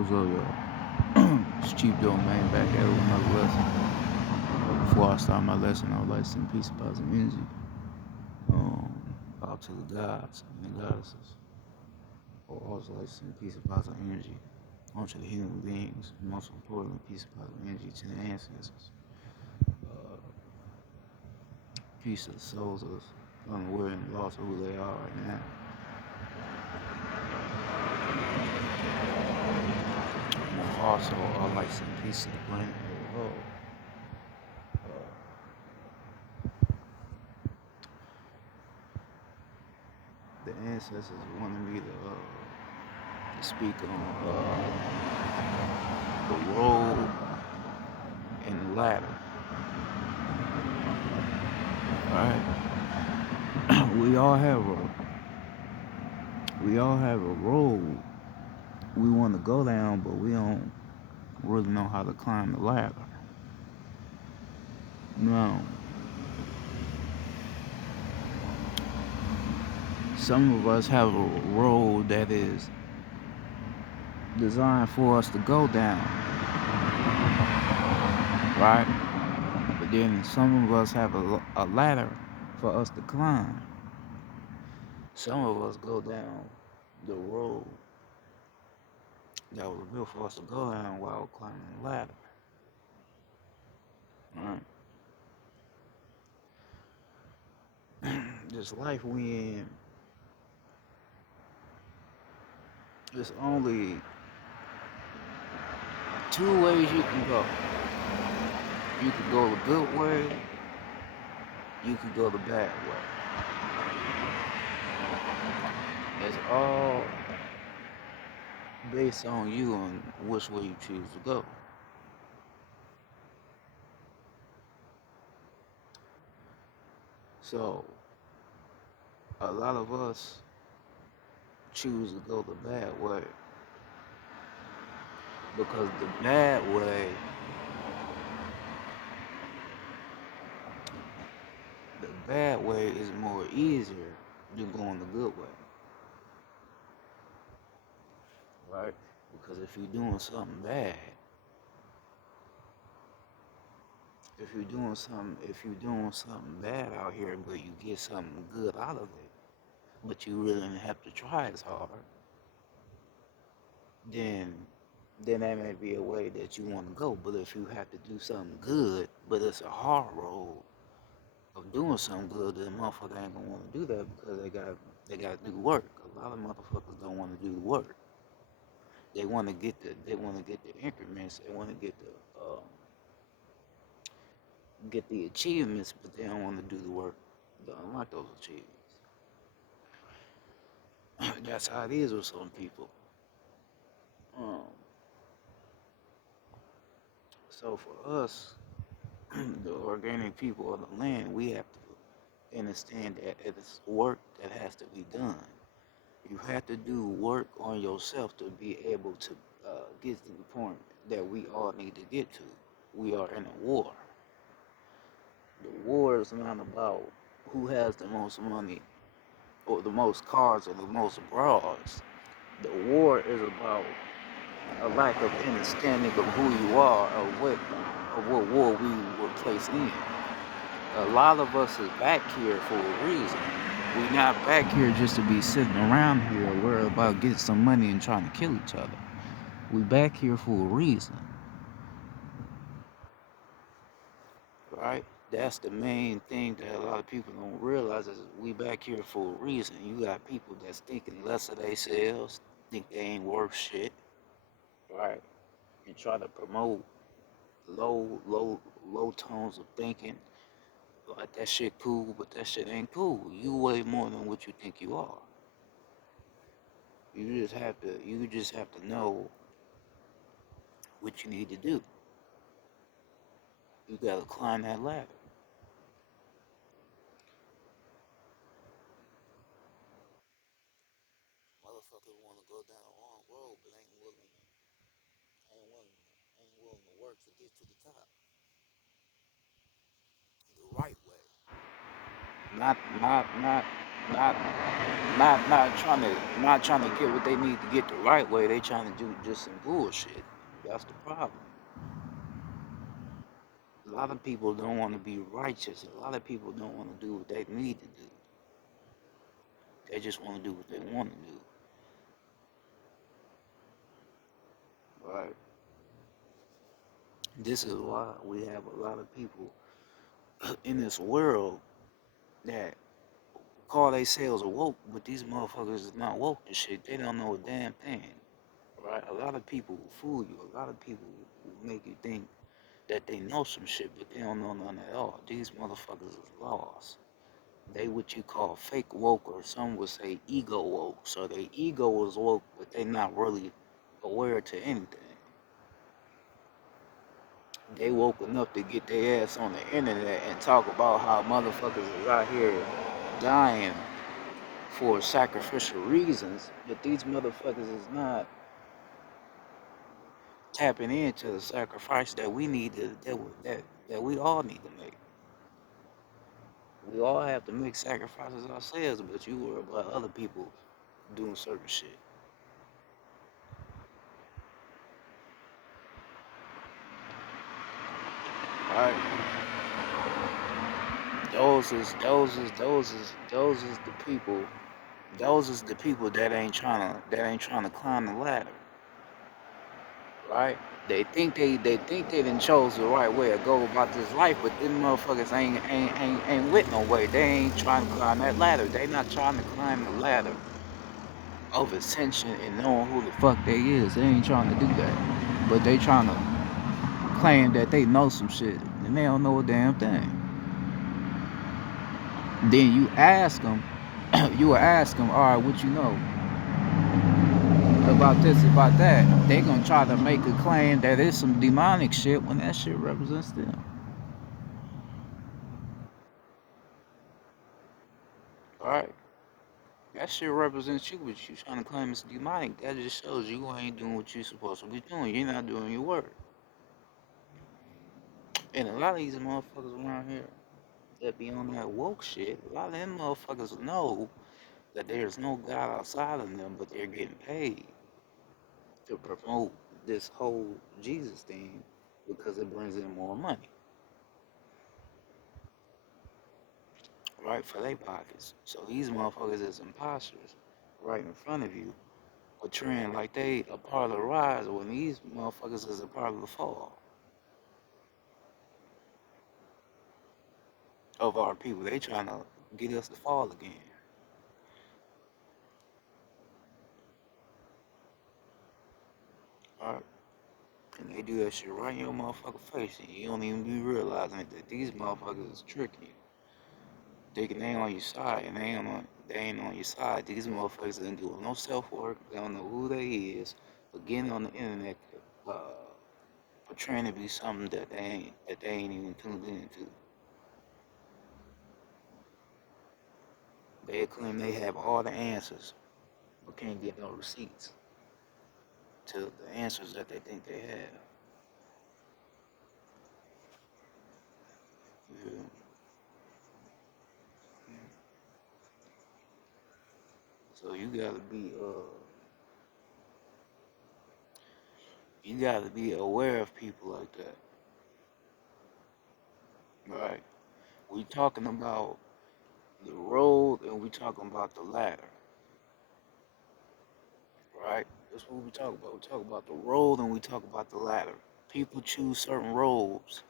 What's up, y'all? It's Chief Domain back at it with another lesson. Before I start my lesson, I would like to send peace, positive energy out to the gods and the goddesses. I would also like to send peace and positive energy onto the human beings, and most importantly, peace and positive energy to the ancestors. Peace to the souls of unaware and lost of who they are right now. And also, I'd like to send peace to the planet as a whole. The ancestors wanted me to speak on the role and the ladder. Alright. We all have a road we want to go down, but we don't really know how to climb the ladder. Now, some of us have a road that is designed for us to go down, right? But then some of us have a ladder for us to climb. Some of us go down the road that was built for us to go down while climbing the ladder. Right? This life we in, there's only two ways you can go. You could go the good way, you could go the bad way. It's all based on you and which way you choose to go. So, a lot of us choose to go the bad way because the bad way is more easier than going the good way, right? Because if you're doing something bad out here, but you get something good out of it, but you really didn't have to try as hard, then then that may be a way that you want to go. But if you have to do something good, but it's a hard road of doing something good, then motherfucker ain't gonna want to do that because they got to do work. A lot of motherfuckers don't want to do the work. They want to get the increments. They want to get the achievements, but they don't want to do the work to unlock those achievements. That's how it is with some people. Um, so for us, the organic people of the land, we have to understand that it's work that has to be done. You have to do work on yourself to be able to get to the point that we all need to get to. We are in a war. The war is not about who has the most money or the most cars or the most bras. The war is about a lack of understanding of who you are or what war we were placed in. A lot of us is back here for a reason. We not back here just to be sitting around here worried about getting some money and trying to kill each other. We back here for a reason, right? That's the main thing that a lot of people don't realize is we back here for a reason. You got people that's thinking less of themselves, think they ain't worth shit, right? And try to promote low, low, low tones of thinking. Like that shit cool, but that shit ain't cool. You way more than what you think you are. You just have to know what you need to do. You gotta climb that ladder. Motherfuckers wanna go down the wrong road, but ain't willing to work to get to the top. The right way. Not not trying to get what they need to get the right way. They trying to do just some bullshit. That's the problem. A lot of people don't want to be righteous. A lot of people don't want to do what they need to do. They just want to do what they want to do. Right. This is why we have a lot of people in this world that call themselves woke, but these motherfuckers is not woke to shit. They don't know a damn thing. Right? A lot of people will fool you. A lot of people will make you think that they know some shit, but they don't know none at all. These motherfuckers is lost. They what you call fake woke, or some would say ego woke. So their ego is woke, but they not really aware to anything. They woke enough to get their ass on the internet and talk about how motherfuckers is out here dying for sacrificial reasons, but these motherfuckers is not tapping into the sacrifice that we need that we all need to make. We all have to make sacrifices ourselves, but you worry about other people doing certain shit. Right? Those is the people. Those is the people that ain't trying to climb the ladder. Right? They think they done chose the right way to go about this life, but them motherfuckers ain't with no way. They ain't trying to climb that ladder. They not trying to climb the ladder of ascension and knowing who the fuck they is. They ain't trying to do that. But they trying to claim that they know some shit and they don't know a damn thing. Then you ask them, you will ask them, all right, what you know about this, about that. They gonna try to make a claim that it's some demonic shit when that shit represents them. All right, that shit represents you, but you trying to claim it's demonic. That just shows you ain't doing what you supposed to be doing. You're not doing your work. And a lot of these motherfuckers around here that be on that woke shit, a lot of them motherfuckers know that there's no God outside of them, but they're getting paid to promote this whole Jesus thing because it brings in more money, right, for their pockets. So these motherfuckers is imposters right in front of you, portraying like they a part of the rise when these motherfuckers is a part of the fall of our people. They trying to get us to fall again, right? And they do that shit right in your motherfucking face, and you don't even be realizing that these motherfuckers is tricking you. Thinking they on your side, and they ain't on your side. These motherfuckers ain't doing no self work. They don't know who they is. But getting on the internet, uh, portraying to be something that they ain't even tuned into. They claim they have all the answers, but can't get no receipts to the answers that they think they have. Yeah. So you gotta be aware of people like that, right? We talking about the road and we talking about the ladder, right? That's what we talk about. We talk about the road and we talk about the ladder. People choose certain roads,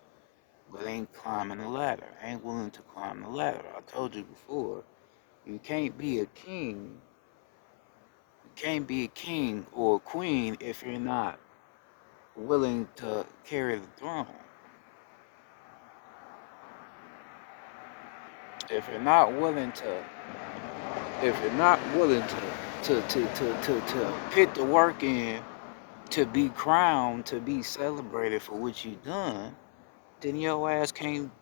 but ain't climbing the ladder, ain't willing to climb the ladder. I told you before, you can't be a king, you can't be a king or a queen if you're not willing to carry the throne. If you're not willing to, if you're not willing to put the work in to be crowned, to be celebrated for what you done, then your ass can't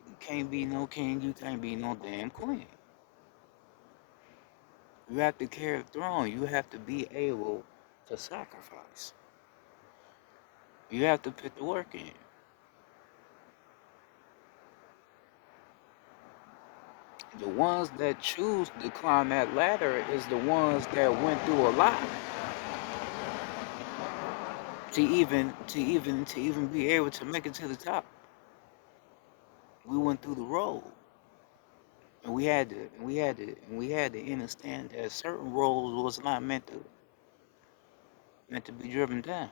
be no king. You can't be no damn queen. You have to carry the throne. You have to be able to sacrifice. You have to put the work in. The ones that choose to climb that ladder is the ones that went through a lot to even be able to make it to the top. We went through the road, and we had to understand that certain roads was not meant to be driven down.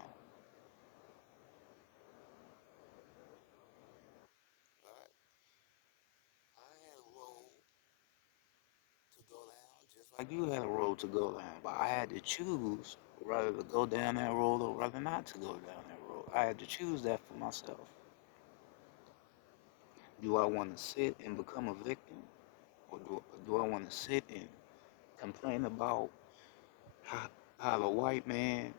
I had a road to go down, just like you had a road to go down, but I had to choose whether to go down that road or whether not to go down that road. I had to choose that for myself. Do I want to sit and become a victim, or do I want to sit and complain about how, how the white man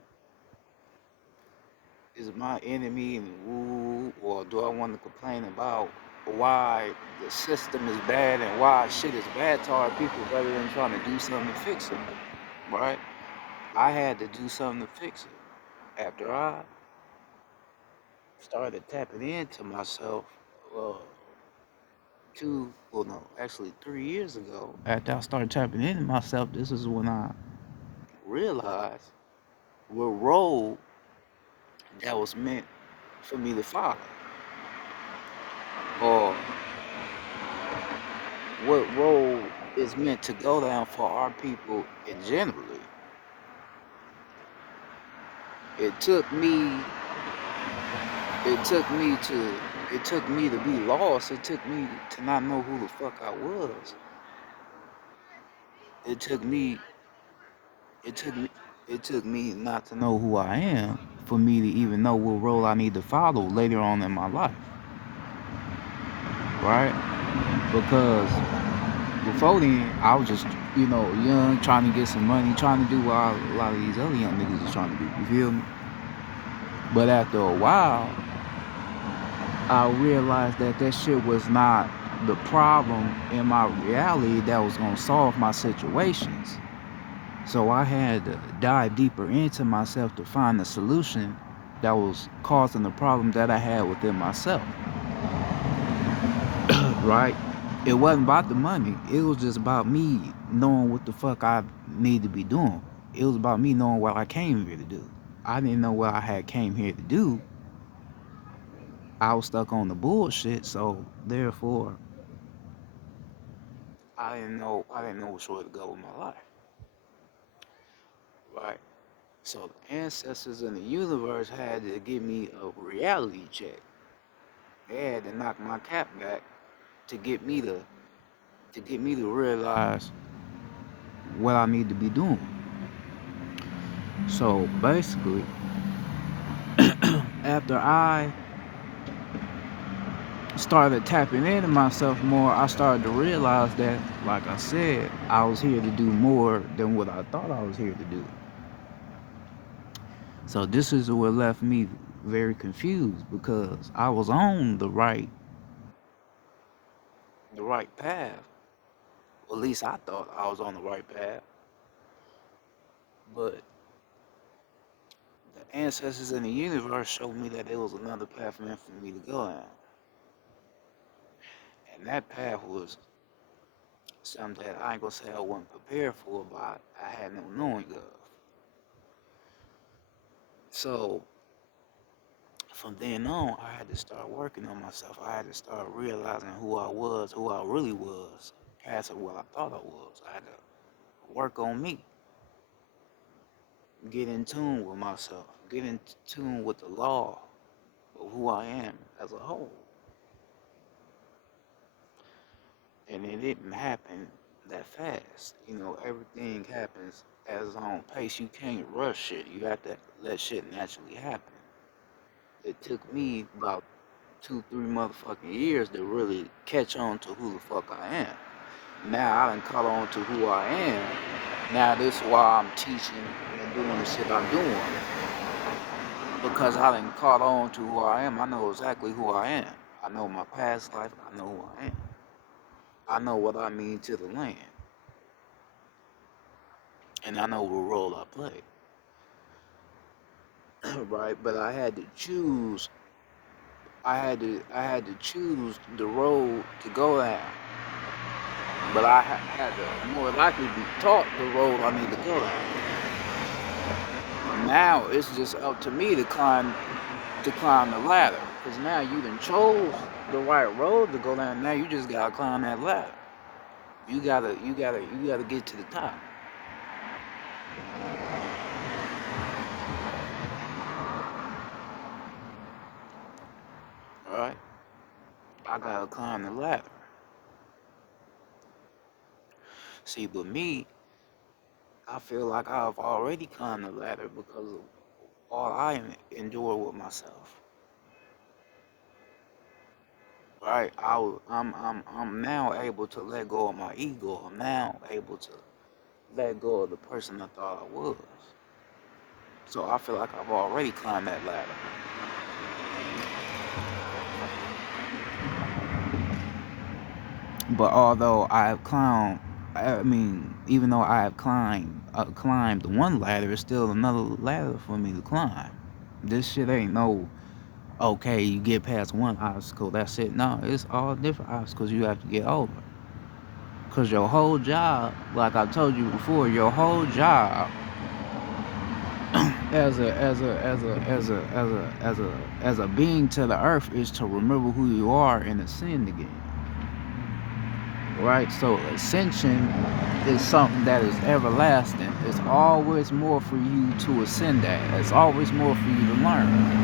is my enemy and woo, or do I want to complain about why the system is bad and why shit is bad to our people rather than trying to do something to fix it, right? I had to do something to fix it. After I started tapping into myself, uh, well, no, actually 3 years ago, after I started tapping into myself, this is when I realized what role that was meant for me to follow, or what role is meant to go down for our people in generally. It took me, it took me to, it took me to be lost. It took me to not know who the fuck I was. It took me, it took me, it took me not to know who I am for me to even know what role I need to follow later on in my life, right? Because before then, I was just, young, trying to get some money, trying to do what a lot of these other young niggas is trying to do. You feel me? But after a while, I realized that that shit was not the problem in my reality that was gonna solve my situations. So I had to dive deeper into myself to find the solution that was causing the problem that I had within myself, right? It wasn't about the money. It was just about me knowing what the fuck I need to be doing. It was about me knowing what I came here to do. I didn't know what I had came here to do. I was stuck on the bullshit, so therefore I didn't know which way to go with my life. Right. So the ancestors in the universe had to give me a reality check. They had to knock my cap back to get me to realize what I need to be doing. So basically, after I started tapping into myself more, I started to realize that, like I said, I was here to do more than what I thought I was here to do. So this is what left me very confused because I was on the right path. Well, at least I thought I was on the right path. But the ancestors in the universe showed me that there was another path meant for me to go down. And that path was something that I ain't gonna say I wasn't prepared for, but I had no knowing of. So from then on, I had to start working on myself. I had to start realizing who I was, who I really was, past what I thought I was. I had to work on me, get in tune with myself, get in tune with the law of who I am as a whole. And it didn't happen that fast. Everything happens at its own pace. You can't rush shit. You have to let shit naturally happen. It took me about 2, 3 motherfucking years to really catch on to who the fuck I am. Now I done caught on to who I am. Now this is why I'm teaching and doing the shit I'm doing. Because I done caught on to who I am. I know exactly who I am. I know my past life. I know who I am. I know what I mean to the land. And I know what role I play. Right? But I had to choose the road to go down. but had to more likely be taught the road I need to go down. Now it's just up to me to climb the ladder. Cause now you done chose the right road to go down. Now you just gotta climb that ladder. You gotta get to the top. All right, I gotta climb the ladder. See, but me, I feel like I've already climbed the ladder because of all I endure with myself. Right, I'm now able to let go of my ego. I'm now able to let go of the person I thought I was. So I feel like I've already climbed that ladder. But although I have climbed, I mean, even though I have climbed one ladder, it's still another ladder for me to climb. This shit ain't no okay. You get past one obstacle, that's it. No, it's all different obstacles you have to get over. Cause your whole job, like I told you before, your whole job as a being to the earth is to remember who you are and ascend again. Right? So ascension is something that is everlasting. It's always more for you to ascend at. It's always more for you to learn.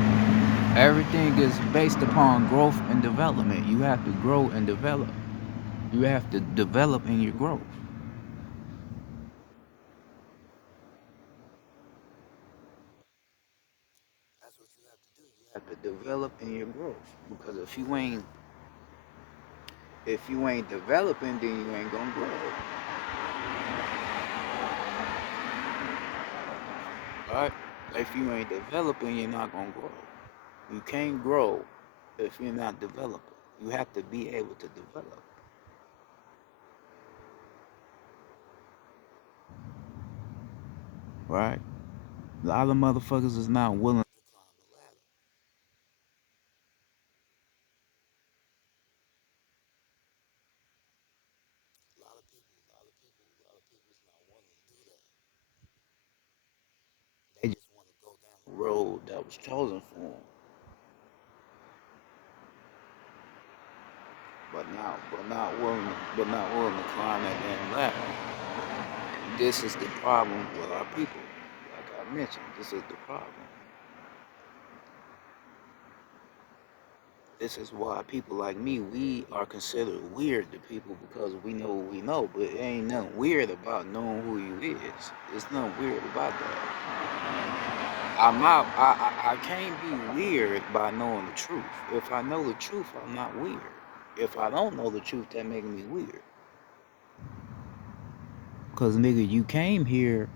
Everything is based upon growth and development. You have to grow and develop. You have to develop in your growth. That's what you have to do. You have to develop in your growth. Because if you ain't developing, then you ain't gonna grow. Right? If you ain't developing, you're not gonna grow. You can't grow if you're not developing. You have to be able to develop. Right? A lot of motherfuckers is not willing to climb the ladder. A lot of people is not willing to do that. They just want to go down the road that was chosen for them, but not willing to climb that damn ladder. This is the problem with our people. Like I mentioned, this is the problem. This is why people like me, we are considered weird to people because we know what we know, but it ain't nothing weird about knowing who you is. There's nothing weird about that. I can't be weird by knowing the truth. If I know the truth, I'm not weird. If I don't know the truth, that makes me weird. Cause nigga, you came here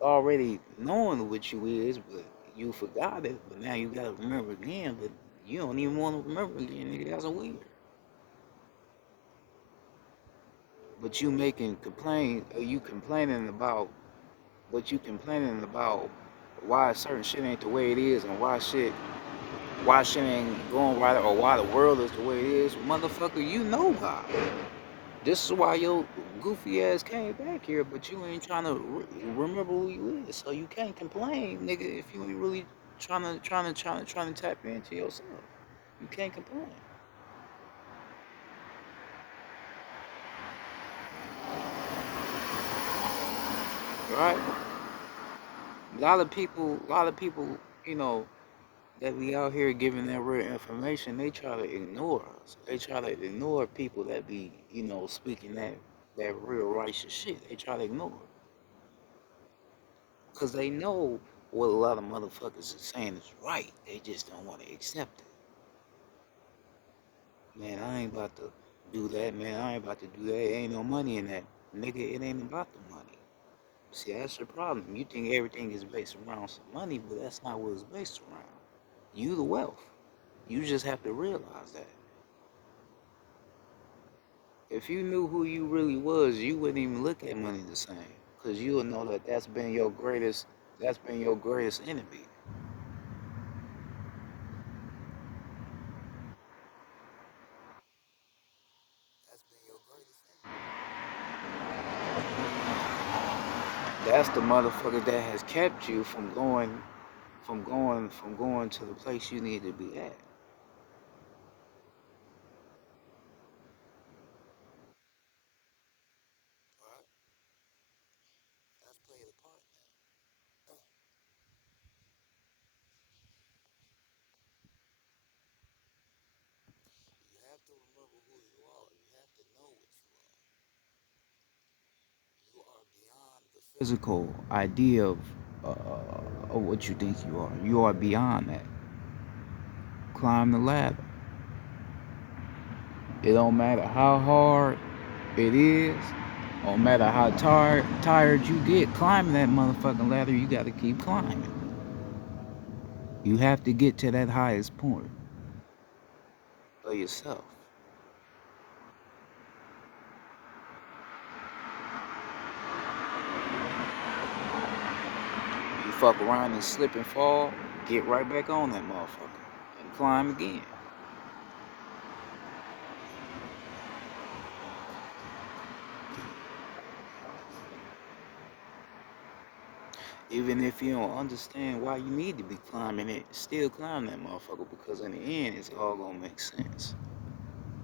already knowing what you is, but you forgot it. But now you gotta remember again. But you don't even want to remember again, nigga. That's weird. But you making complain, you complaining about what you complaining about, why certain shit ain't the way it is, and why shit ain't going right, or why the world is the way it is. Motherfucker, you know why. This is why your goofy ass came back here, but you ain't trying to remember who you is. So you can't complain, nigga, if you ain't really trying to tap into yourself. You can't complain, right? A lot of people, you know, that we out here giving that real information, they try to ignore us. They try to ignore people that be, speaking that real righteous shit. They try to ignore it because they know what a lot of motherfuckers are saying is right. They just don't want to accept it. Man, I ain't about to do that, man. I ain't about to do that. Ain't no money in that, nigga. It ain't about the money. See, that's the problem. You think everything is based around some money, but that's not what it's based around. You the wealth. You just have to realize that. If you knew who you really was, you wouldn't even look at money the same. Cause you would know that that's been your greatest enemy. That's been your greatest enemy. that's the motherfucker that has kept you from going to the place you need to be at. Right? That's played a part now. You have to remember who you are. You have to know what you are. You are beyond the physical idea of what you think you are. You are beyond that. Climb the ladder. It don't matter how hard it is. Don't matter how tired you get climbing that motherfucking ladder. You got to keep climbing. You have to get to that highest point of yourself. You fuck around and slip and fall, get right back on that motherfucker and climb again. Even if you don't understand why you need to be climbing it, still climb that motherfucker because in the end, it's all gonna make sense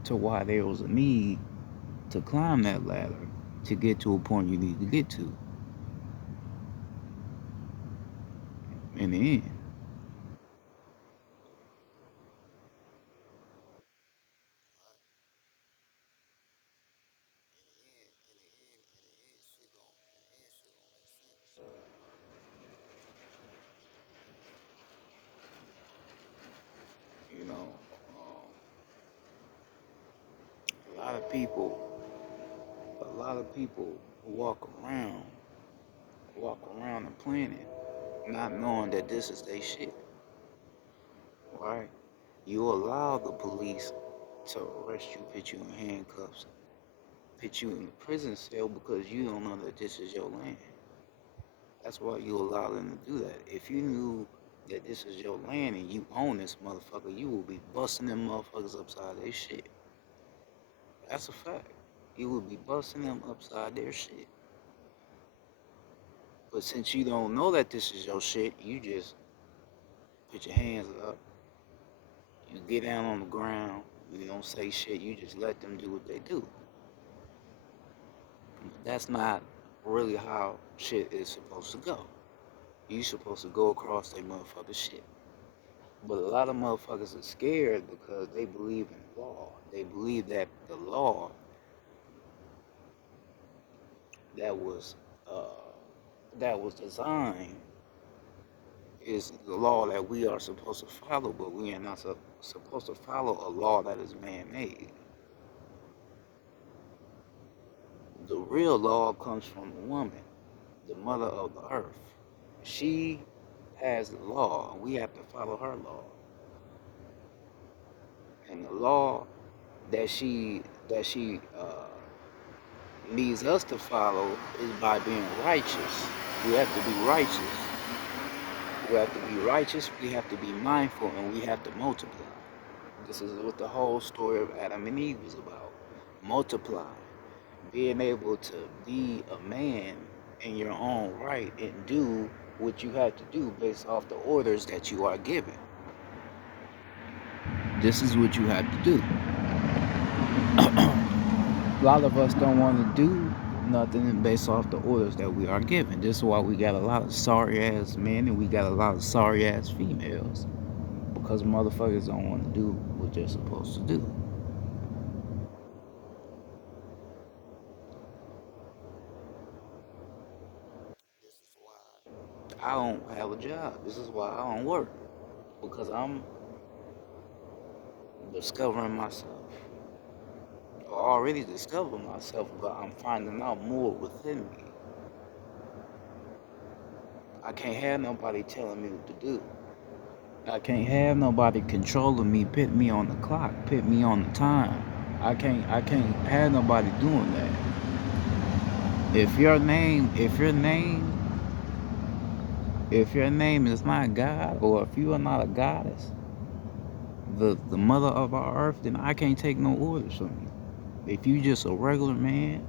to why there was a need to climb that ladder to get to a point you need to get to in the end. You know, a lot of people, a lot of people walk around the planet not knowing that this is their shit, right? You allow the police to arrest you, put you in handcuffs, put you in a prison cell because you don't know that this is your land. That's why you allow them to do that. If you knew that this is your land and you own this motherfucker, you will be busting them motherfuckers upside their shit. That's a fact. You will be busting them upside their shit. But since you don't know that this is your shit, you just put your hands up, you get down on the ground, you don't say shit, you just let them do what they do. That's not really how shit is supposed to go. You supposed to go across their motherfucking shit. But a lot of motherfuckers are scared because they believe in law. They believe that the law that was uh, that was designed is the law that we are supposed to follow, but we are not supposed to follow a law that is man-made. The real law comes from the woman, the mother of the earth. She has the law, and we have to follow her law. And the law that she needs us to follow is by being righteous. We have to be righteous. We have to be righteous. We have to be mindful, and we have to multiply. This is what the whole story of Adam and Eve was about. Multiply, being able to be a man in your own right and do what you have to do based off the orders that you are given. This is what you have to do. A lot of us don't want to do nothing based off the orders that we are given. This is why we got a lot of sorry ass men and we got a lot of sorry ass females because motherfuckers don't want to do what they're supposed to do. This is why I don't have a job. This is why I don't work because I'm discovering myself. I already discovered myself, but I'm finding out more within me. I can't have nobody telling me what to do. I can't have nobody controlling me, put me on the clock, put me on the time. I can't have nobody doing that. If your name is not God or if you are not a goddess, the mother of our earth, then I can't take no orders from you. If you just a regular man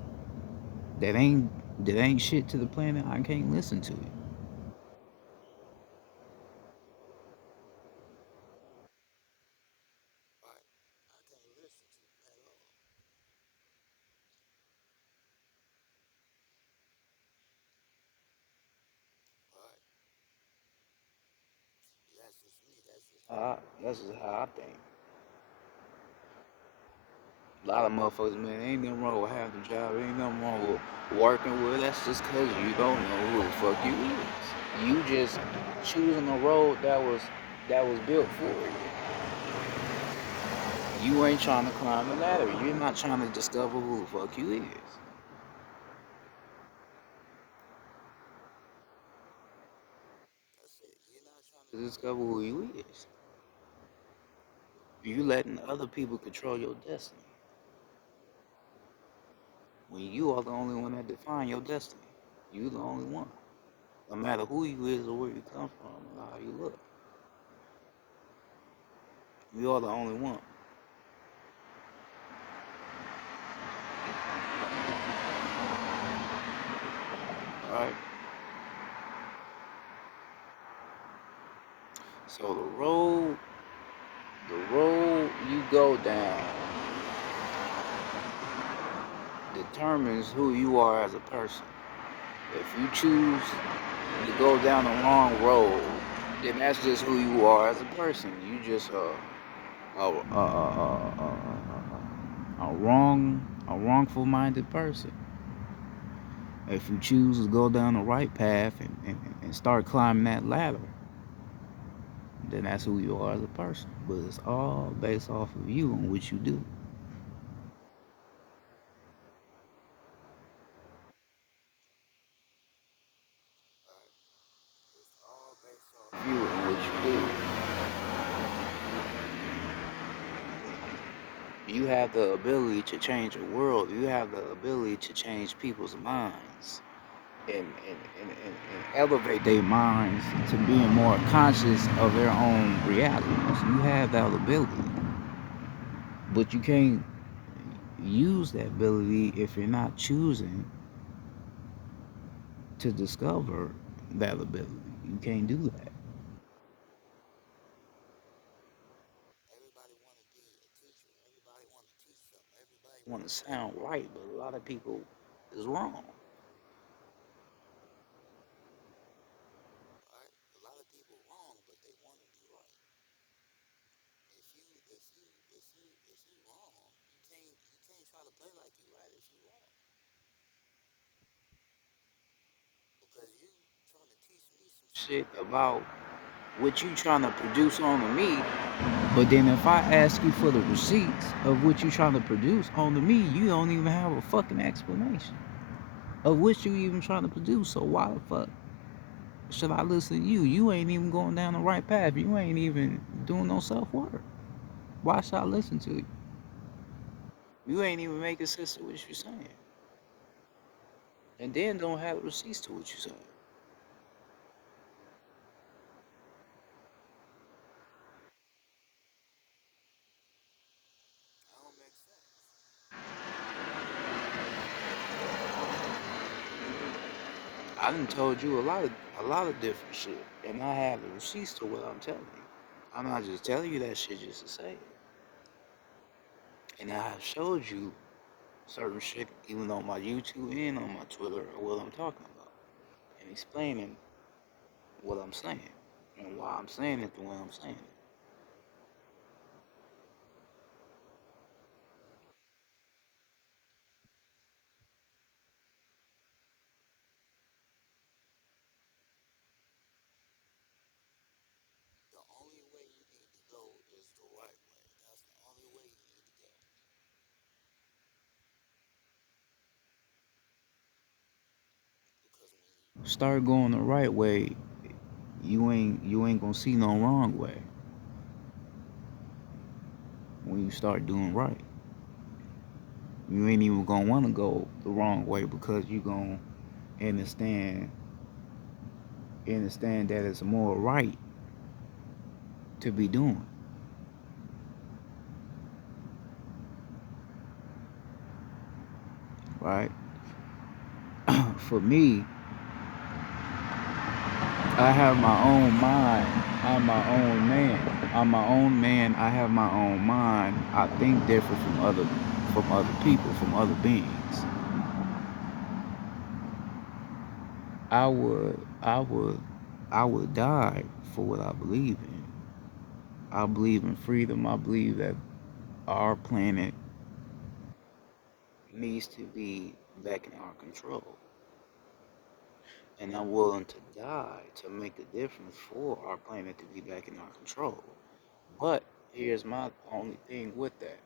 that ain't that ain't shit to the planet, I can't listen to it. That's just how I think. A lot of motherfuckers, man, ain't nothing wrong with having a job. Ain't nothing wrong with working with. That's just cause you don't know who the fuck you is. You just choosing a road that was built for you. You ain't trying to climb the ladder. You're not trying to discover who the fuck you is. To discover who you is. You letting other people control your destiny when you are the only one that define your destiny. You the only one. No matter who you is or where you come from or how you look, you are the only one. Right? So the road you go down determines who you are as a person. If you choose to go down the wrong road, then that's just who you are as a person. You just a wrongful minded person. If you choose to go down the right path and start climbing that ladder, then that's who you are as a person. But it's all based off of you and what you do. You and what you do. You have the ability to change the world. You have the ability to change people's minds and elevate their minds to being more conscious of their own realities. You have that ability, but you can't use that ability if you're not choosing to discover that ability. You can't do that. Want to sound right, but a lot of people is wrong. Shit about what you trying to produce on me, but then if I ask you for the receipts of what you trying to produce on me, you don't even have a fucking explanation of what you even trying to produce. So why the fuck should I listen to you? You ain't even going down the right path. You ain't even doing no self work. Why should I listen to you? You ain't even making sense to what you're saying, and then don't have receipts to what you're saying. I done told you a lot of different shit, and I have the receipts to what I'm telling you. I'm not just telling you that shit just to say it. And I have showed you certain shit even on my YouTube and on my Twitter or what I'm talking about, and explaining what I'm saying and why I'm saying it the way I'm saying it. The only way you need to go is the right way. That's the only way you need to go. Because when you start going the right way, you ain't gonna see no wrong way when you start doing right. You ain't even gonna want to go the wrong way because you gonna understand understand that it's more right to be doing, right? For me, I have my own mind. I'm my own man. I'm my own man. I have my own mind. I think different from other people, from other beings. I would I would die for what I believe in. I believe in freedom. I believe that our planet needs to be back in our control. And I'm willing to die to make a difference for our planet to be back in our control. But here's my only thing with that.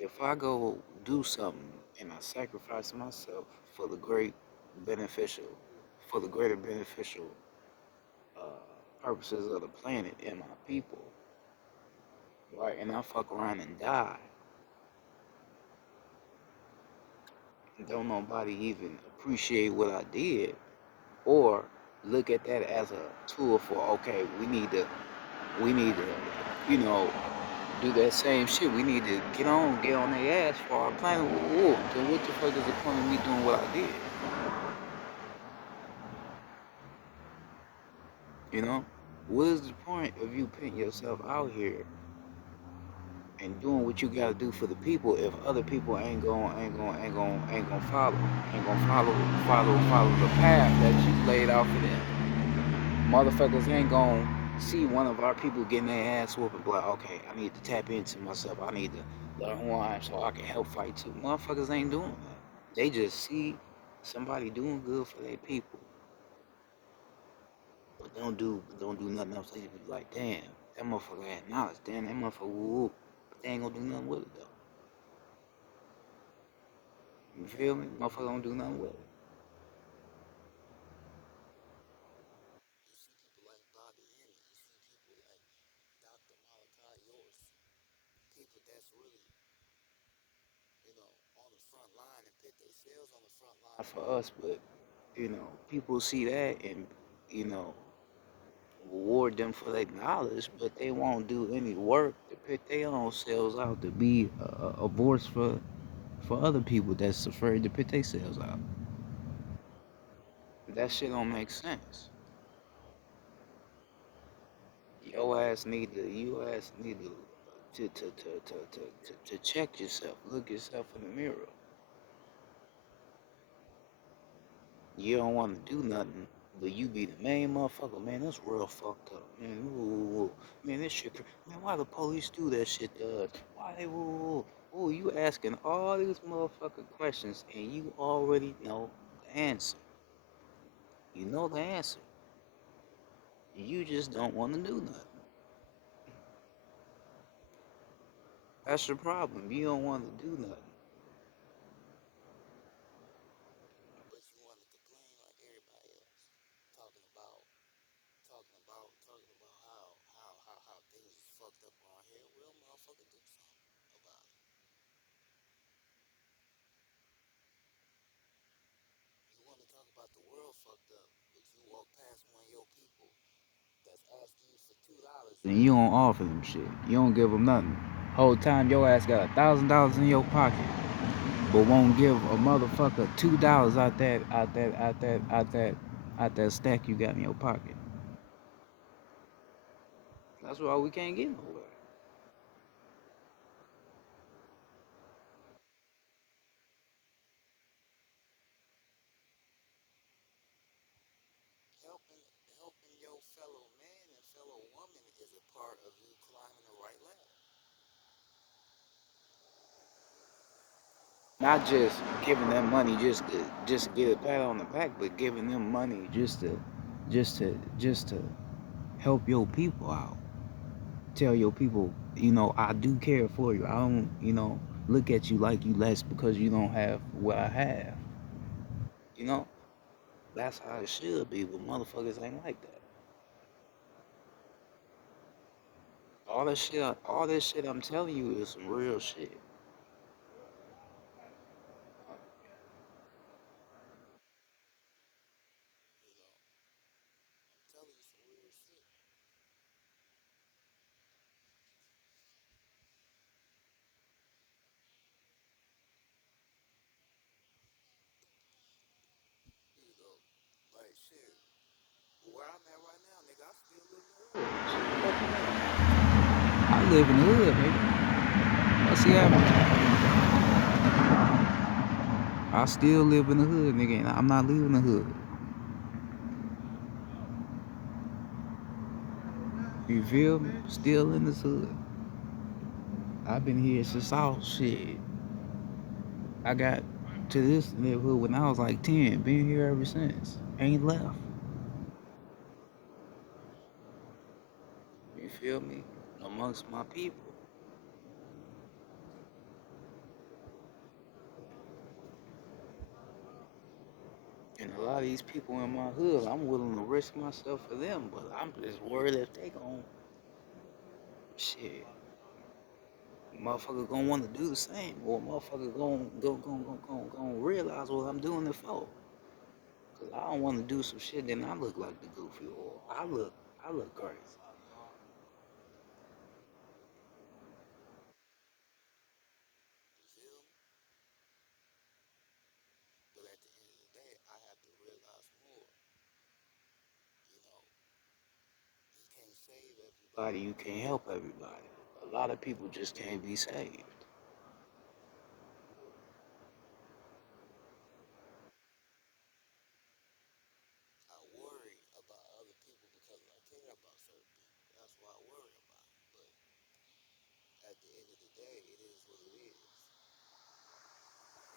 If I go do something and I sacrifice myself for the great beneficial, for the greater beneficial purposes of the planet and my people, right, and I fuck around and die, don't nobody even appreciate what I did or look at that as a tool for, okay, we need to, you know, do that same shit. We need to get on their ass for our planet. Whoa, then what the fuck is the point of me doing what I did? You know, what is the point of you putting yourself out here and doing what you gotta do for the people if other people ain't gonna follow, follow the path that you laid out for them? Motherfuckers ain't gonna see one of our people getting their ass whooped and be like, okay, I need to tap into myself. I need to learn who I am so I can help fight too. Motherfuckers ain't doing that. They just see somebody doing good for their people, but don't do nothing else. They just be like, damn, that motherfucker had knowledge. Damn, that motherfucker whoop. But they ain't gonna do nothing with it though. You feel me? Motherfucker don't do nothing with it. You see people like Bobby Hemming. You see people like Dr. Malachi York. People that's really, on the front line and put themselves on the front line for us. But, people see that and, you know, reward them for their knowledge, but they won't do any work to put their own selves out to be a voice for other people that's afraid to put themselves out. That shit don't make sense. Your ass need to check yourself, look yourself in the mirror. You don't want to do nothing, but you be the main motherfucker. Man, that's real fucked up. Man, man, this shit. Man, why the police do that shit to us? Why they you asking all these motherfucking questions and you already know the answer. You know the answer. You just don't want to do nothing. That's your problem. You don't want to do nothing. But you want to complain like everybody else, talking about, talking about how things is fucked up around here. Well, motherfucker, do something about it. You want to talk about the world fucked up, but you walk past one of your people that's asking you for $2 and you don't offer them shit. You don't give them nothing. Whole time your ass got $1,000 in your pocket, but won't give a motherfucker $2 out that stack you got in your pocket. That's why we can't get nowhere. Helping helping your fellow man and fellow woman is a part of you climbing the right ladder. Not just giving them money just to get a pat on the back, but giving them money just to help your people out. Tell your people, I do care for you. I don't, look at you like you less because you don't have what I have. You know, that's how it should be, but motherfuckers ain't like that. All this shit I'm telling you is some real shit. I'm telling you some real shit. live in the hood, nigga. I see happening. I still live in the hood, nigga, and I'm not leaving the hood. You feel me? Still in this hood. I've been here since I was shit. I got to this neighborhood when I was like 10. Been here ever since. Ain't left. You feel me? Amongst my people. And a lot of these people in my hood, I'm willing to risk myself for them, but I'm just worried if they gon' shit. Motherfucker gonna want to do the same, or motherfucker gonna realize what I'm doing it for. Cause I don't want to do some shit, then I look like the goofy, or I look crazy. But at the end of the day, I have to realize more. You know, you can't save everybody, you can't help everybody. A lot of people just can't be saved. I worry about other people because I care about certain people. That's why I worry about it. But at the end of the day, it is what it is.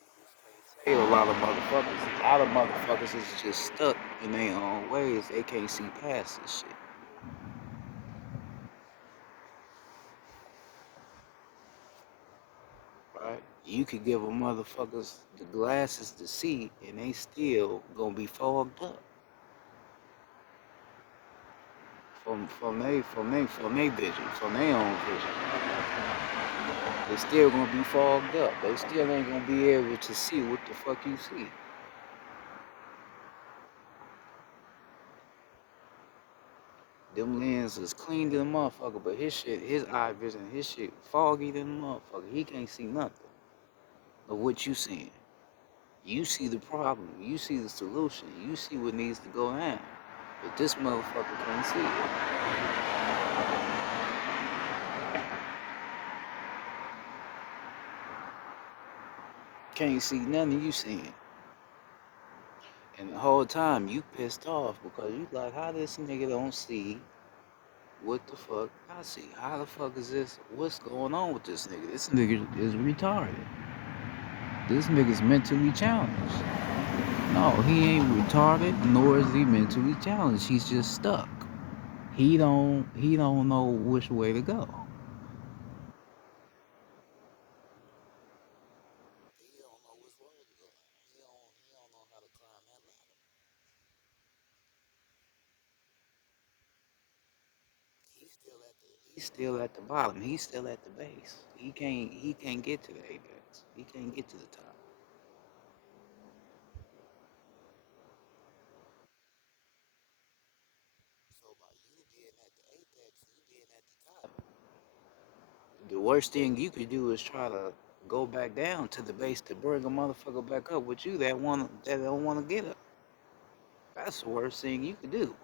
You just can't save a lot of motherfuckers. A lot of motherfuckers is just stuck in their own ways. They can't see past this shit. Right? You could give a motherfuckers the glasses to see, and they still gonna be fogged up from they vision, from their own vision. They still gonna be fogged up. They still ain't gonna be able to see what the fuck you see. Them lenses clean than a motherfucker, but his shit, his eye vision, his shit foggy than a motherfucker. He can't see nothing of what you seeing. You see the problem. You see the solution. You see what needs to go down. But this motherfucker can't see it. Can't see nothing you seeing. And the whole time you pissed off because you like, how this nigga don't see what the fuck I see? How the fuck is this? What's going on with this nigga? This nigga is retarded. This nigga's mentally challenged. No, he ain't retarded, nor is he mentally challenged. He's just stuck. He don't know which way to go. He don't know which way to go. He don't know how to climb that ladder. He's still at the bottom. He's still at the base. He can't get to the apex. He can't get to the top. So by you being at the apex, you being at the top, the worst thing you could do is try to go back down to the base to bring a motherfucker back up with you that don't wanna get up. That's the worst thing you could do.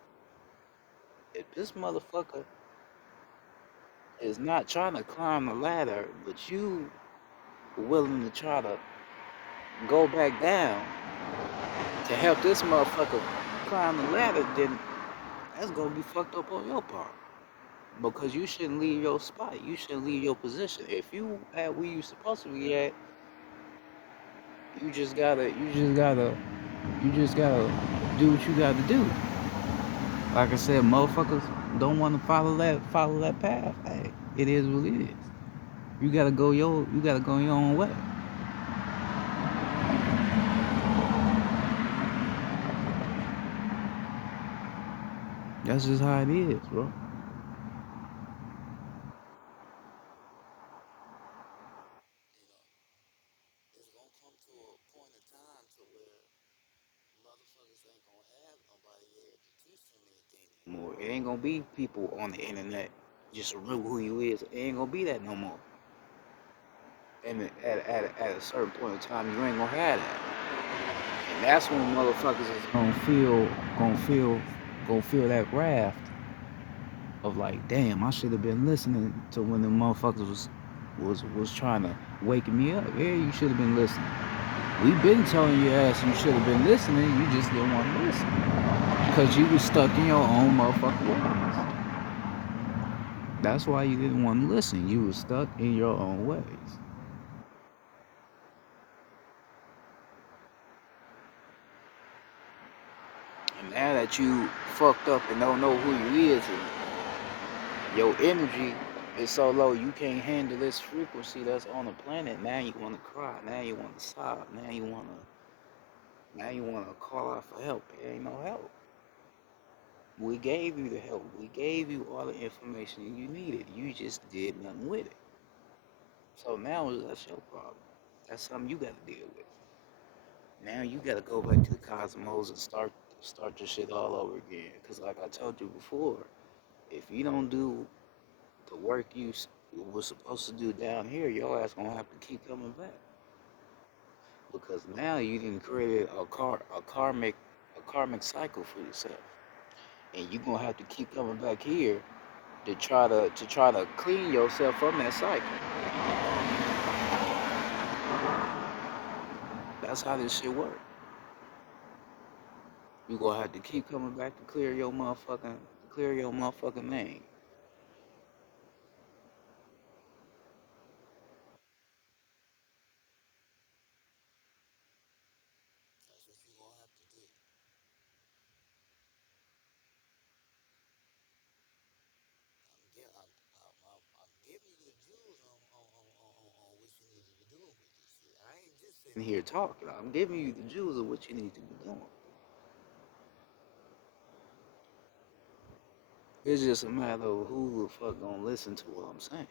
If this motherfucker is not trying to climb the ladder, but you willing to try to go back down to help this motherfucker climb the ladder, then that's gonna be fucked up on your part. Because you shouldn't leave your spot. You shouldn't leave your position. If you at where you supposed to be at, you just gotta do what you gotta do. Like I said, motherfuckers don't want to follow that path. Hey, it is what it is. You gotta go your own way. That's just how it is, bro. It's gonna come to a point in time to where motherfuckers ain't gonna have nobody there to teach them anything anymore. It ain't gonna be people on the internet just remember who you is. It ain't gonna be that no more. And at a certain point in time, you ain't gonna have that. And that's when motherfuckers is gonna feel that wrath of like, damn, I should have been listening to when the motherfuckers was trying to wake me up. Yeah, you should have been listening. We've been telling your ass you should have been listening. You just didn't want to listen because you was stuck in your own motherfucking ways. That's why you didn't want to listen. You was stuck in your own ways. And now that you fucked up and don't know who you is, and your energy is so low you can't handle this frequency that's on the planet. Now you want to cry. Now you want to sob. Now you want to call out for help. It ain't no help. We gave you the help. We gave you all the information you needed. You just did nothing with it. So now that's your problem. That's something you got to deal with. Now you got to go back to the cosmos and start your shit all over again. Cause like I told you before, if you don't do the work you was supposed to do down here, your ass gonna have to keep coming back. Because now you didn't create a karmic cycle for yourself, and you gonna have to keep coming back here to try to clean yourself from that cycle. That's how this shit works. You gonna have to keep coming back to clear your motherfucking name. That's what you gonna have to do. I'm giving you the jewels on what you need to be doing with this shit. I ain't just sitting here talking. I'm giving you the jewels of what you need to be doing. It's just a matter of who the fuck gonna listen to what I'm saying.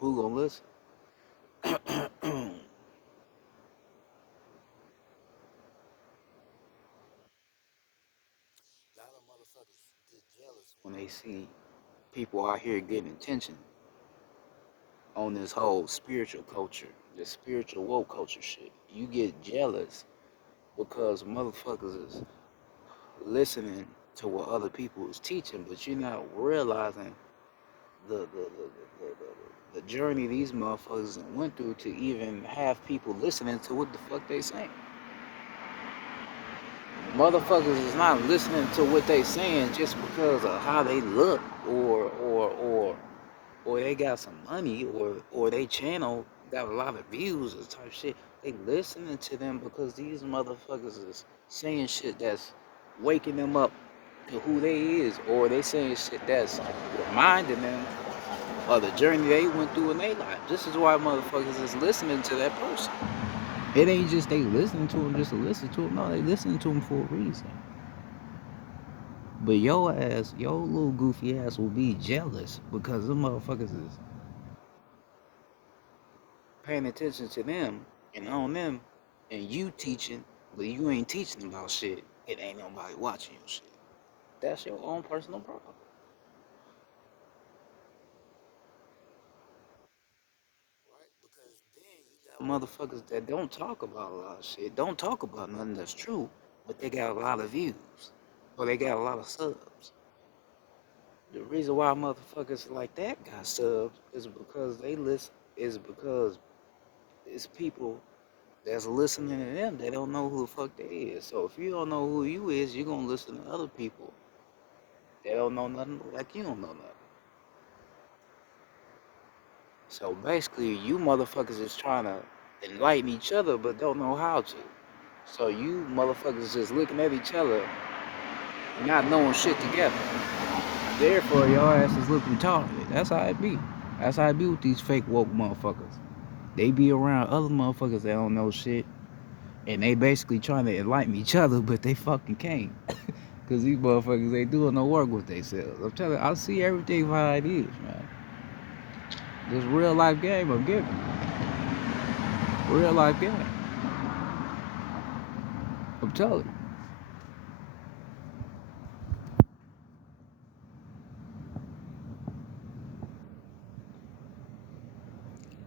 Who gonna listen? A lot of motherfuckers get jealous when they see people out here getting attention on this whole spiritual culture, this spiritual woke culture shit. You get jealous because motherfuckers is listening to what other people is teaching, but you're not realizing the journey these motherfuckers went through to even have people listening to what the fuck they saying. Motherfuckers is not listening to what they saying just because of how they look or they got some money or they channel got a lot of views or type shit. They listening to them because these motherfuckers is saying shit that's waking them up to who they is, or they saying shit that's reminding them of the journey they went through in their life. This is why motherfuckers is listening to that person. It ain't just they listening to him just to listen to him. No, they listening to him for a reason. But your ass, your little goofy ass will be jealous because the motherfuckers is paying attention to them and on them, and you teaching, but you ain't teaching about shit. It ain't nobody watching your shit. That's your own personal problem. Right? Because then you got motherfuckers that don't talk about a lot of shit, don't talk about nothing that's true, but they got a lot of views, or they got a lot of subs. The reason why motherfuckers like that got subs is because they listen, is because it's people that's listening to them. They don't know who the fuck they is. So if you don't know who you is, you're gonna listen to other people that don't know nothing like you don't know nothing. So basically, you motherfuckers is trying to enlighten each other, but don't know how to. So you motherfuckers just looking at each other, not knowing shit together. Therefore, your ass is looking retarded. That's how it be. That's how it be with these fake woke motherfuckers. They be around other motherfuckers that don't know shit, and they basically trying to enlighten each other, but they fucking can't. Cause these motherfuckers ain't doing no work with themselves. I'm telling you, I see everything for how it is, man. This real life game I'm giving you. Real life game. I'm telling you.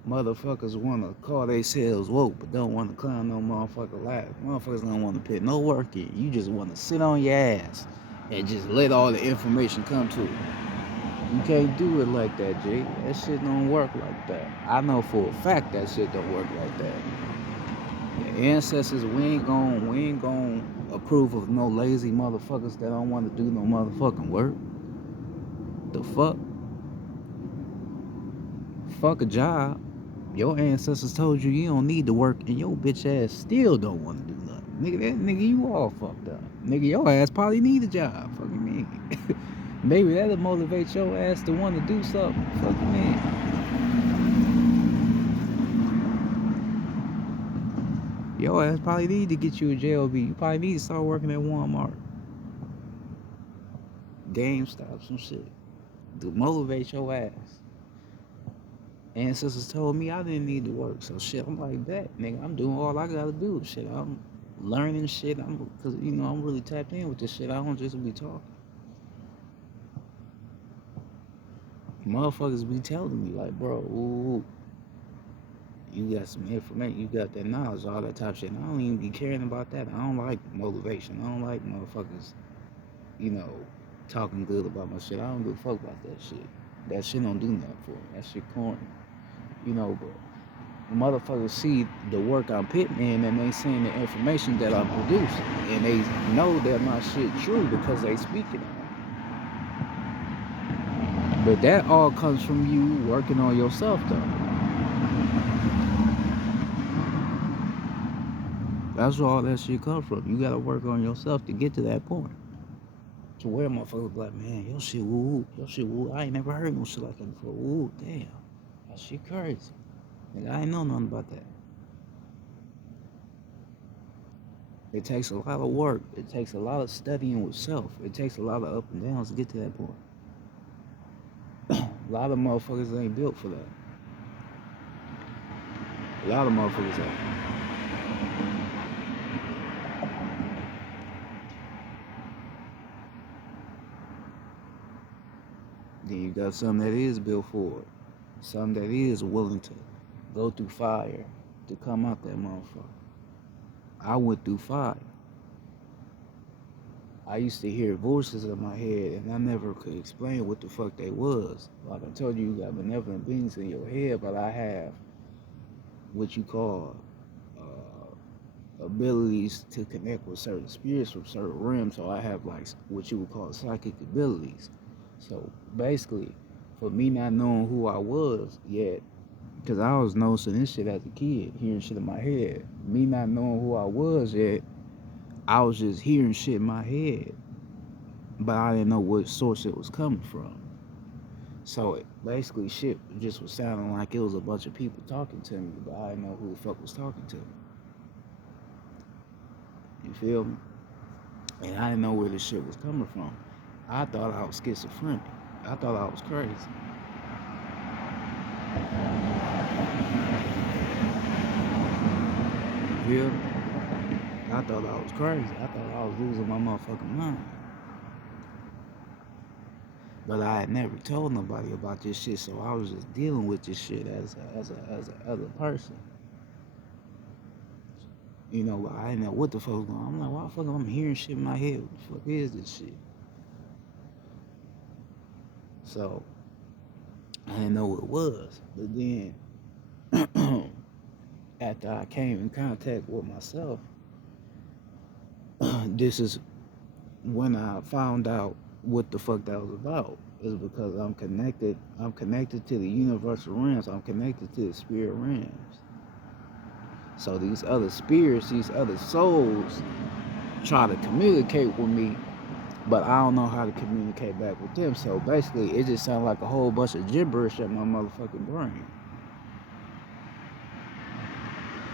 Motherfuckers wanna call themselves woke, but don't wanna climb no motherfucker ladder. Motherfuckers don't wanna put no work in. You just wanna sit on your ass and just let all the information come to it. You can't do it like that, Jay. That shit don't work like that. I know for a fact that shit don't work like that. The ancestors, we ain't gon' approve of no lazy motherfuckers that don't want to do no motherfucking work. The fuck? Fuck a job. Your ancestors told you you don't need to work, and your bitch ass still don't want to do nothing. Nigga, you all fucked up. Nigga, your ass probably need a job. Fucking me. Maybe that'll motivate your ass to want to do something. Fucking me. Your ass probably need to get you a JLB. You probably need to start working at Walmart, GameStop, some shit to motivate your ass. Ancestors told me I didn't need to work, so shit, I'm like that, nigga. I'm doing all I gotta do. Shit, I'm learning shit. Cause I'm really tapped in with this shit. I don't just be talking. Motherfuckers be telling me like, bro, ooh, you got some information, you got that knowledge, all that type of shit. And I don't even be caring about that. I don't like motivation. I don't like motherfuckers, you know, talking good about my shit. I don't give a fuck about that shit. That shit don't do nothing for me. That shit corny. But motherfuckers see the work I'm putting in and they seeing the information that I'm producing. And they know that my shit true because they speaking on it. But that all comes from you working on yourself though. That's where all that shit comes from. You gotta work on yourself to get to that point. To where motherfuckers be like, man, your shit woo, your shit woo. I ain't never heard no shit like that before. Woo, damn. That shit crazy. And I ain't know nothing about that. It takes a lot of work. It takes a lot of studying with self. It takes a lot of up and downs to get to that point. A lot of motherfuckers ain't built for that. A lot of motherfuckers ain't. Then you got some that is built for it. Some that is willing to go through fire to come out that motherfucker. I went through fire. I used to hear voices in my head and I never could explain what the fuck they was. Like I told you, you got benevolent beings in your head, but I have what you call abilities to connect with certain spirits from certain realms. So I have like what you would call psychic abilities. So basically, for me not knowing who I was yet, because I was noticing this shit as a kid, hearing shit in my head. Me not knowing who I was yet, I was just hearing shit in my head, but I didn't know what source it was coming from. So basically, shit just was sounding like it was a bunch of people talking to me, but I didn't know who the fuck was talking to me. You feel me? And I didn't know where this shit was coming from. I thought I was schizophrenic. I thought I was crazy. You feel me? I thought I was crazy. I thought I was losing my motherfucking mind. But I had never told nobody about this shit, so I was just dealing with this shit as a other person. But I didn't know what the fuck was going on. I'm like, why the fuck I'm hearing shit in my head? What the fuck is this shit? So I didn't know what it was. But then after I came in contact with myself, this is when I found out what the fuck that was about. Is because I'm connected. I'm connected to the universal realms. I'm connected to the spirit realms. So these other spirits, these other souls, try to communicate with me, but I don't know how to communicate back with them. So basically, it just sounds like a whole bunch of gibberish at my motherfucking brain.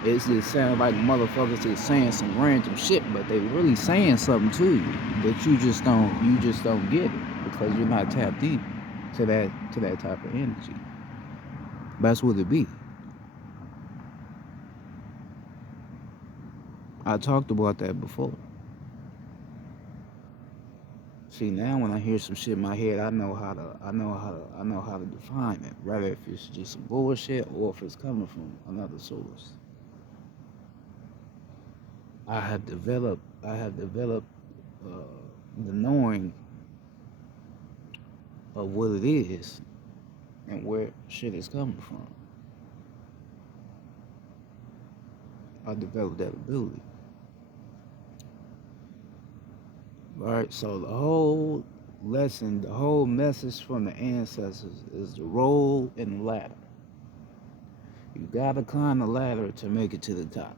It just sounds like motherfuckers just saying some random shit, but they really saying something to you, but you just don't get it because you're not tapped in to that type of energy. That's what it be. I talked about that before. See, now when I hear some shit in my head, I know how to define it. Whether if it's just some bullshit or if it's coming from another source. I have developed uh, the knowing of what it is and where shit is coming from. I developed that ability. Right? So the whole lesson, the whole message from the ancestors is the roll and the ladder. You gotta climb the ladder to make it to the top,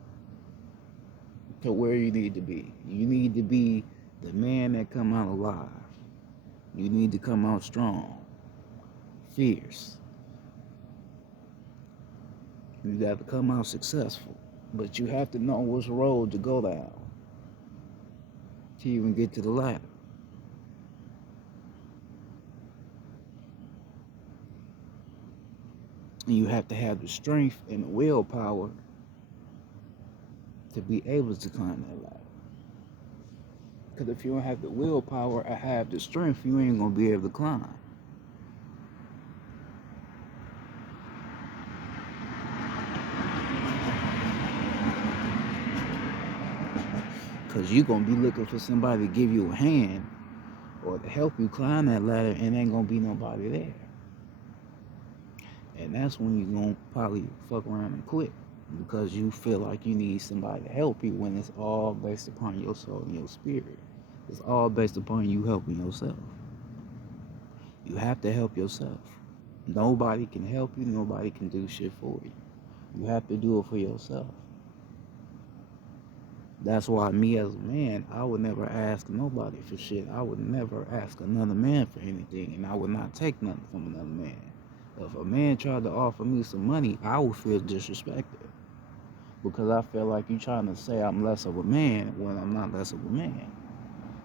to where you need to be. You need to be the man that come out alive. You need to come out strong, fierce. You got to come out successful. But you have to know which road to go down to even get to the ladder. And you have to have the strength and the willpower to be able to climb that ladder. Because if you don't have the willpower or have the strength, you ain't going to be able to climb. Because you're going to be looking for somebody to give you a hand or to help you climb that ladder, and ain't going to be nobody there. And that's when you're going to probably fuck around and quit. Because you feel like you need somebody to help you when it's all based upon your soul and your spirit. It's all based upon you helping yourself. You have to help yourself. Nobody can help you. Nobody can do shit for you. You have to do it for yourself. That's why me as a man, I would never ask nobody for shit. I would never ask another man for anything, and I would not take nothing from another man. If a man tried to offer me some money, I would feel disrespected. Because I feel like you trying to say I'm less of a man when I'm not less of a man.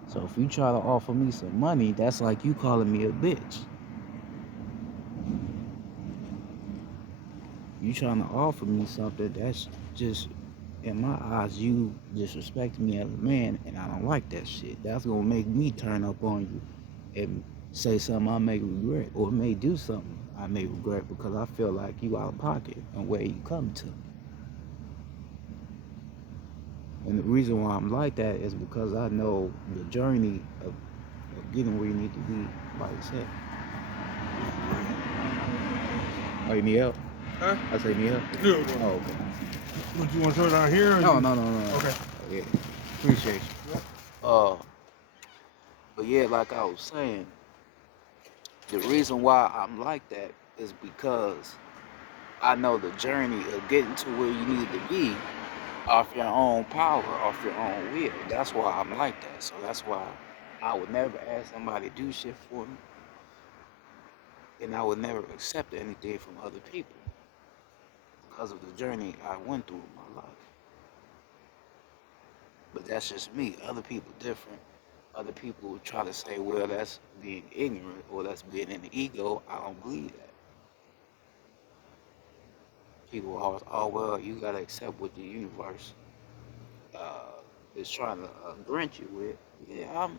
So if you try to offer me some money, that's like you calling me a bitch. You trying to offer me something, that's just, in my eyes, you disrespecting me as a man, and I don't like that shit. That's gonna make me turn up on you and say something I may regret, or may do something I may regret because I feel like you out of pocket and where you come to. And the reason why I'm like that is because I know the journey of getting where you need to be, like I said. Oh, you need help? Huh? I say need help? Yeah. Oh, okay. What you want to throw down here? Or No. Okay. Yeah. Appreciate you. Yep. But yeah, like I was saying, the reason why I'm like that is because I know the journey of getting to where you need to be off your own power, off your own will. That's why I'm like that. So that's why I would never ask somebody to do shit for me. And I would never accept anything from other people because of the journey I went through in my life. But that's just me. Other people different. Other people try to say, well, that's being ignorant or that's being in the ego. I don't believe that. People always, oh, well, you got to accept what the universe is trying to grant you with. Yeah, I'm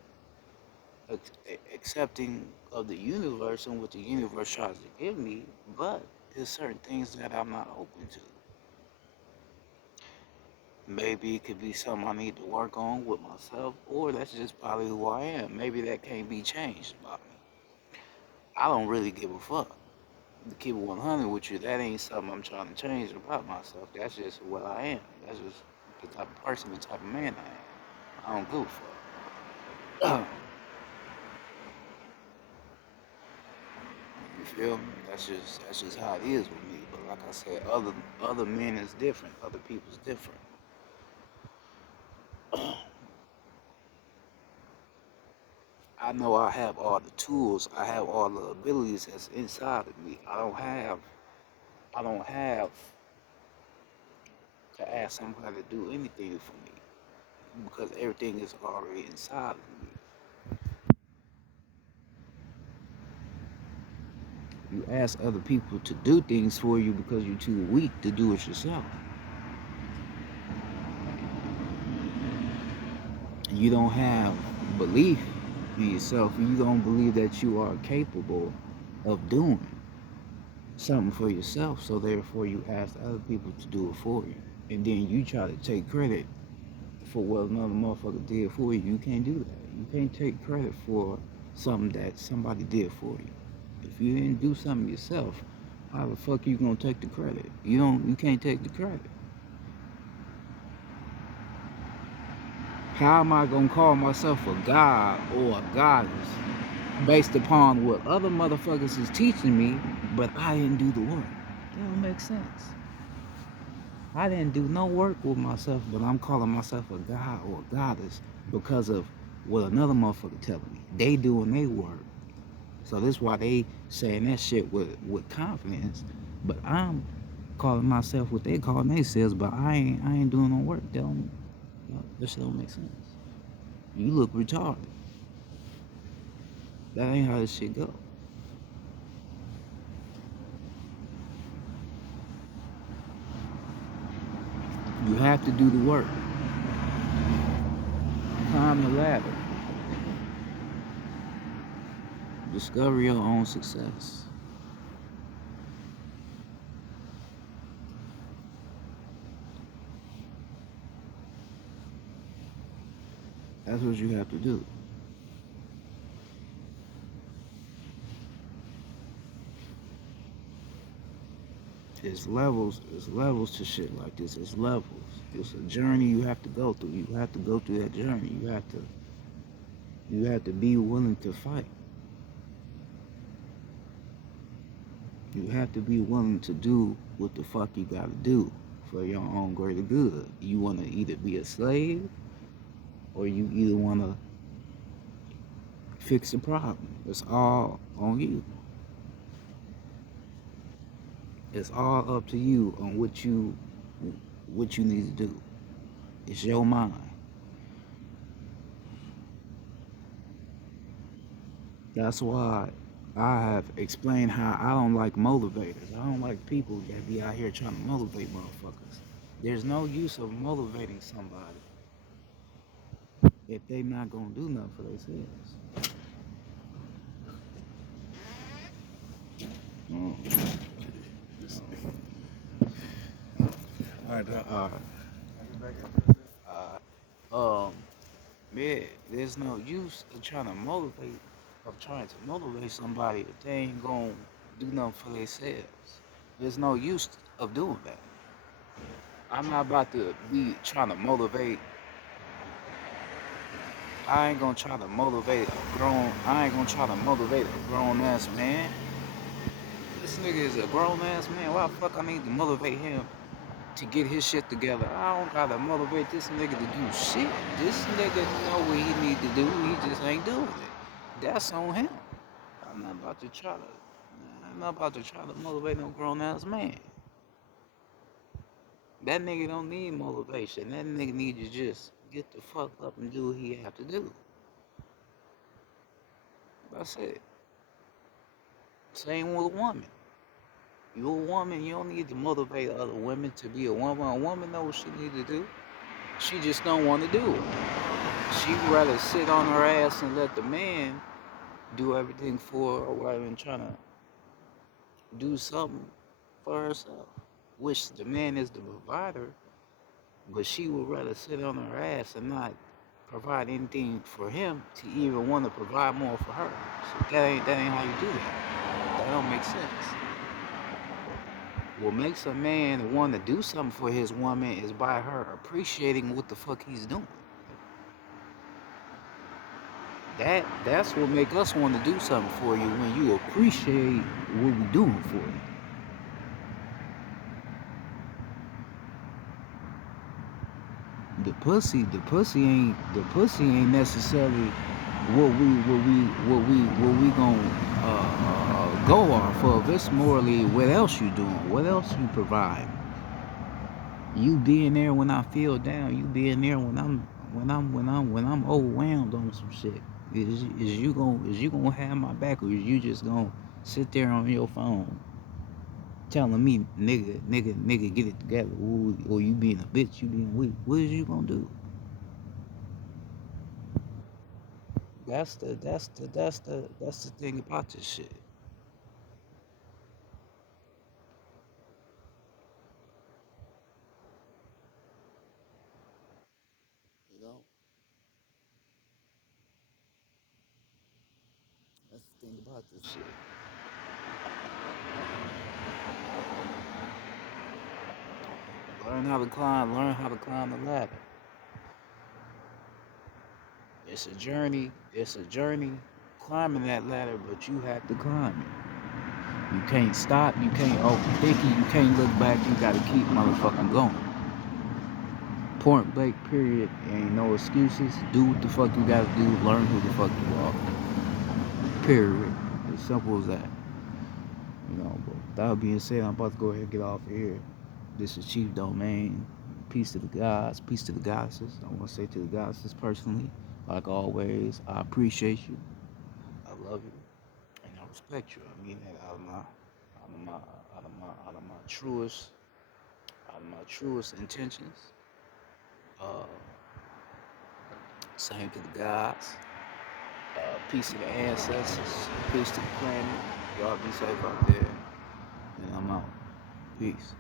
accepting of the universe and what the universe tries to give me, but there's certain things that I'm not open to. Maybe it could be something I need to work on with myself, or that's just probably who I am. Maybe that can't be changed about me. I don't really give a fuck. To keep it 100 with you, that ain't something I'm trying to change about myself. That's just what I am. That's just the type of person, the type of man I am. I don't give a fuck. You feel me? That's just how it is with me. But like I said, other men is different. Other people's different. I know I have all the tools. I have all the abilities that's inside of me. I don't have to ask somebody to do anything for me because everything is already inside of me. You ask other people to do things for you because you're too weak to do it yourself. You don't have belief in yourself. You don't believe that you are capable of doing something for yourself. So therefore, you ask other people to do it for you, and then you try to take credit for what another motherfucker did for you. You can't do that. You can't take credit for something that somebody did for you. If you didn't do something yourself, how the fuck you gonna take the credit? You can't take the credit. How am I gonna call myself a god or a goddess based upon what other motherfuckers is teaching me, but I didn't do the work? That don't make sense. I didn't do no work with myself, but I'm calling myself a god or a goddess because of what another motherfucker telling me. They doing their work. So that's why they saying that shit with confidence. But I'm calling myself what they calling themselves, but I ain't doing no work. That shit don't make sense. You look retarded. That ain't how this shit go. You have to do the work. Climb the ladder. Discover your own success. That's what you have to do. It's levels to shit like this. It's levels. It's a journey you have to go through. You have to go through that journey. You have to be willing to fight. You have to be willing to do what the fuck you gotta do for your own greater good. You wanna either be a slave or you either wanna fix the problem. It's all on you. It's all up to you on what you need to do. It's your mind. That's why I have explained how I don't like motivators. I don't like people that be out here trying to motivate motherfuckers. There's no use of motivating somebody if they not gonna do nothing for themselves. All right, Um, yeah, there's no use of trying to motivate somebody if they ain't gonna do nothing for themselves. There's no use of doing that. I'm not about to be trying to motivate. I ain't gonna try to motivate a grown ass man. This nigga is a grown ass man. Why the fuck I need to motivate him to get his shit together? I don't gotta motivate this nigga to do shit. This nigga know what he need to do. He just ain't doing it. That's on him. I'm not about to try to. I'm not about to try to motivate no grown ass man. That nigga don't need motivation. That nigga need to just get the fuck up and do what he have to do. That's it. Same with a woman. You a woman, you don't need to motivate other women to be a woman. A woman knows what she need to do. She just don't want to do it. She'd rather sit on her ass and let the man do everything for her rather than trying to do something for herself. Which the man is the provider, but she would rather sit on her ass and not provide anything for him to even want to provide more for her. So that ain't how you do that. That don't make sense. What makes a man want to do something for his woman is by her appreciating what the fuck he's doing. That's what make us want to do something for you when you appreciate what we doing for you. The pussy ain't necessarily what we gonna go off of. It's morally what else you doing, what else you provide. You being there when I feel down. You being there when I'm overwhelmed on some shit. Is you gonna have my back, or is you just gonna sit there on your phone telling me nigga get it together, or you being a bitch, you being weak? What is you gonna do? That's the thing about this shit. You know, That's the thing about this shit. Learn how to climb. Learn how to climb the ladder. It's a journey. It's a journey climbing that ladder, but you have to climb it. You can't stop. You can't, oh, Dickie, you can't look back. You gotta keep motherfucking going. Point blank, period. Ain't no excuses. Do what the fuck you gotta do. Learn who the fuck you are. Period. As simple as that. You know, but that being said, I'm about to go ahead and get off of here. This is Chief Domain. Peace to the gods. Peace to the goddesses. I want to say to the goddesses personally, like always, I appreciate you. I love you. And I respect you. I mean that out of my truest intentions. Uh, same to the gods. Peace to the ancestors. Peace to the planet. Y'all be safe out there. And I'm out. Peace.